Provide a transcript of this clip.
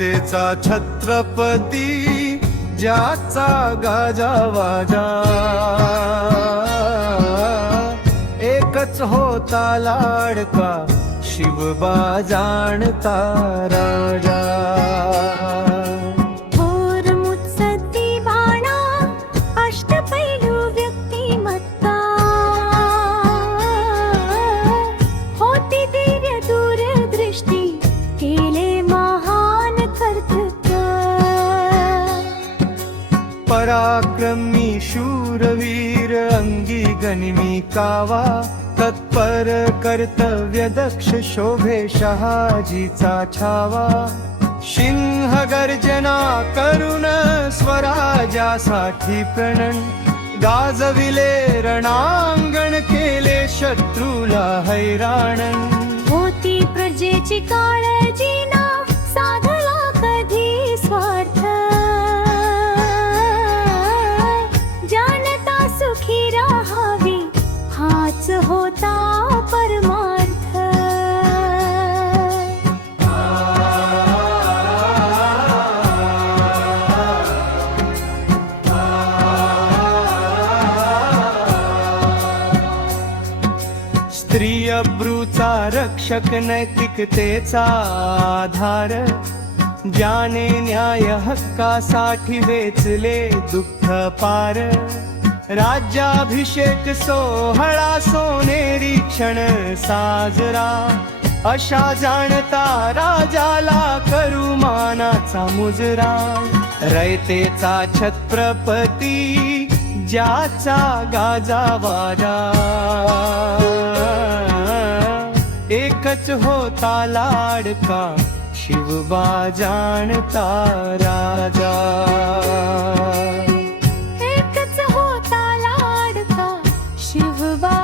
रयतेचा छत्रपती ज्याचा गाजा वाजा, एकच होता लाडका शिवबा जाणता राजा। थोर मुत्सद्दी बाणा अष्टपैलू व्यक्तिमत्ता, होती दिव्य दूरदृष्टी केले महान कर्तृत्व। पराक्रमी शूरवीर अंगी गनिमी कावा, तत्पर कर्तव्य दक्ष शोभे शहाजीचा छावा। सिंह गर्जना करुण स्वराज्यासाठी प्रणन, गाजविले रणांगण केले शत्रूला हैराणन। होती प्रजेची काळजी ना साधला कधी स्वार्थ, जनता सुखी राहावी हाच होता परमार्थ। स्त्री अब्रूचा रक्षक नैतिकतेचा आधार, ज्याने न्याय हक्कासाठी वेचले दुःख पार। राज्याभिषेक सोहळा सोनेरी क्षण साजरा, अशा जाणता राजाला करू मानाचा मुजरा। रयतेचा छत्रपती ज्याचा गाजा वाजा, एकच होता लाडका शिवबा जाणता राजा। एकच होता लाडका शिवबा